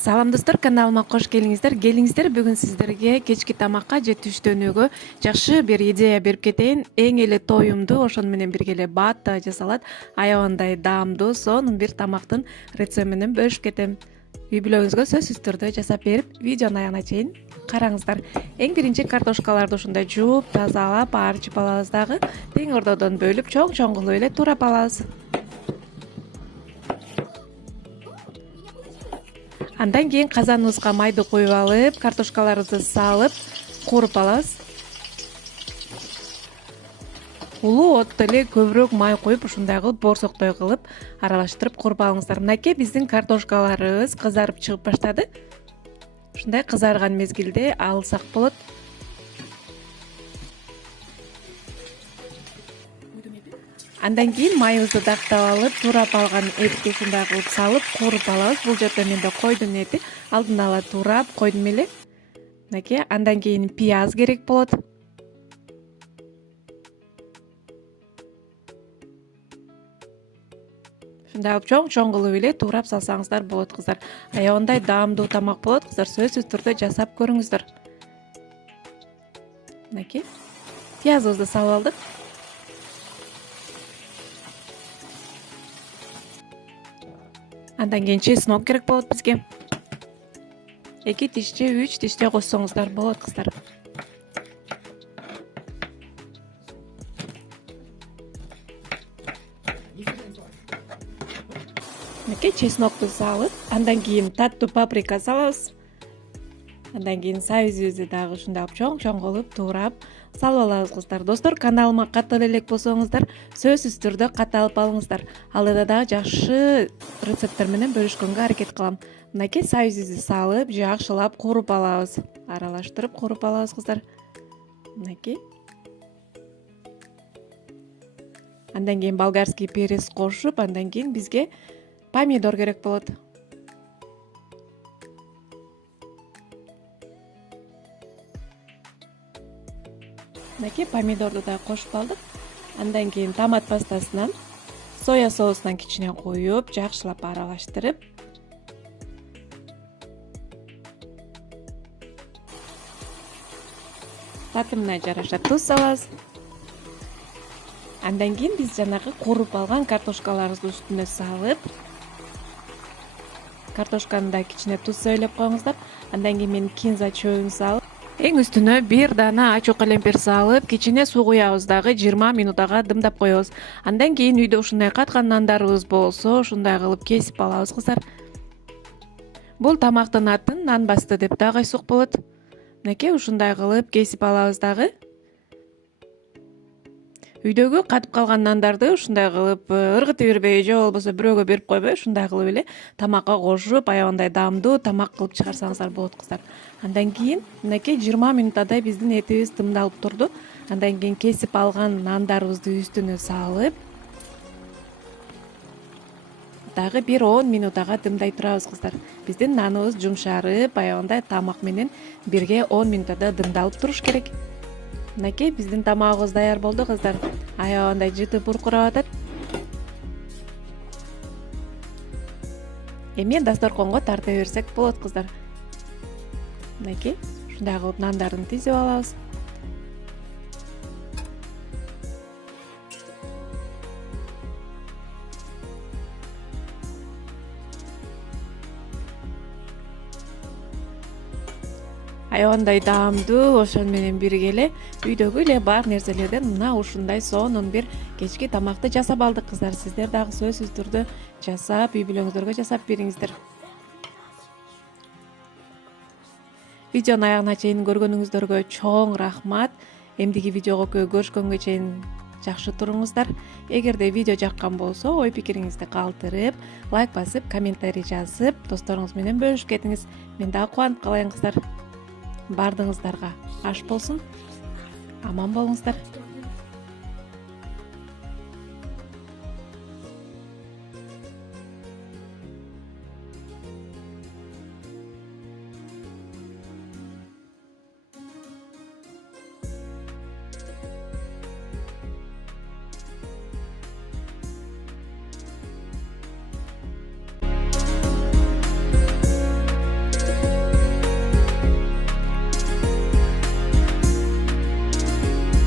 Салам достор, каналыма кош келиңиздер. Бүгүн сиздерге кечки тамакка же түштөнүүгө жакшы бир идея берип кетейин. Эң эле тоюмдуу, ошону менен бирге эле баатта жасалат. Аябандай даамдуу, сонун бир тамактын рецепти менен бөлүшүп кетем. Үй бүлөңүзгө сөзсүз түрдө жасап берип, видеонун аягына чейин караңыздар. Эң биринчи картошкаларды ушундай жууп, тазалап, арчып алабыз дагы. Тең ордодон бөлүп, чоң кылып эле туурап алабыз. Андан кийин казаныбызга майды коюп алып, картошкаларыбызды салып, кууруп алабыз. Улуу отто эле көбүрөөк май коюп, ушундай кылып борсоктой кылып аралаштырып кууруп алыңыздар. Мынакей биздин картошкаларыбыз кызарып чыгып баштады. Ушундай кызарган мезгилде алсак болот. Андан кийин майыбызды дактап алып, туурап алган этти ушундай кылып салып, кууруп алабыз. Бул жерде менде койдун эти, алдын ала туурап койдум эле. Мынакей, андан кийин пияз керек болот. Ушундай кылып чоң кылып эле туурап салсаңыздар болот, кыздар. Аябандай даамдуу тамак болот, кыздар. Сөзсүз түрдө жасап көрүңүздөр. Мынакей, пиязыбызды салып алдык. Андан кийин чеснок керек болот бизге. 2 тишче, 3 тишче кошсоңуздар болот, кыздар. Мынакей чеснокту салып, андан кийин таттуу паприка салабыз. Андан кийин сабизибизди дагы ушундай чоң кылып туурап салып алабыз, кыздар. Достор, каналыма катыл элек болсоңуздар, сөзсүз түрдө каталып алыңыздар. Ал эле дагы жакшы рецепттер менен бөлүшкөнгө аракет кылам. Мынакей сабизибизди салып, жакшылап кууруп алабыз. Аралаштырып кууруп алабыз, кыздар. Мынакей. Андан кийин болгарский перец кошуп, андан кийин бизге помидор керек болот. Мынакей помидорду да кошуп алдык. Андан кийин томат пастасынан, соя соусунан кичине коюп, жакшылап аралаштырып, татымына жараша туз салабыз. Андан кийин биз жанагы кууруп алган картошкаларыбызды үстүнө салып, картошканы да кичине туз сойлоп коюңуздар. Андан кийин мен кинза чөбүн салып, эң үстүнө бир дана ачуу калемпир салып, кичине суу куябыз дагы 20 минутага дымдап коебуз. Андан кийин үйдө ушундай каткан нандарыбыз болсо, ушундай кылып кесип алабыз, кыздар. Бул тамактын атын нан басты деп дагы койсок болот. Мынакей ушундай кылып кесип алабыз дагы. Үйдөгү катып калган нандарды ушундай кылып ыргытып бербей, же болбосо бирөөгө берип койбой, ушундай кылып эле тамакка кошуп, аябандай даамдуу тамак кылып чыгарсаңыздар болот, кыздар. Андан кийин мынакей 20 минуттадай биздин этибиз дымдалып турду. Андан кийин кесип алган нандарыбызды үстүнө салып, дагы бир 10 минутага дымдай турабыз, кыздар. Биздин наныбыз жумшарып, аябандай тамак менен бирге 10 минутада дымдалып туруш керек. Мынакей биздин тамагыбыз даяр болду, кыздар. Аябандай жыты буркурап атат. Эми дасторконго тарта берсек болот, кыздар. Мынакей ушундай кылып нандарын тизип алабыз. Аябандай даамдуу, ошону менен бирге эле үйдөгү эле бар нерселерден мына ушундай сонун бир кечки тамакты жасап алдык, кыздар. Сиздер дагы сөзсүз түрдө жасап, үй бүлөңүздөргө жасап бериңиздер. Видеонун аягына чейин көргөнүңүздөргө чоң рахмат. Эмдиги видеого көрүшкөнгө чейин жакшы туруңуздар. Эгерде видео жаккан болсо, ой пикириңизди калтырып, лайк басып, комментарий жазып, досторуңуз менен бөлүшүп кетиңиз. Мен дагы кубанып калайын, кыздар. Бардыгыңыздарга аш болсун. Аман болуңуздар.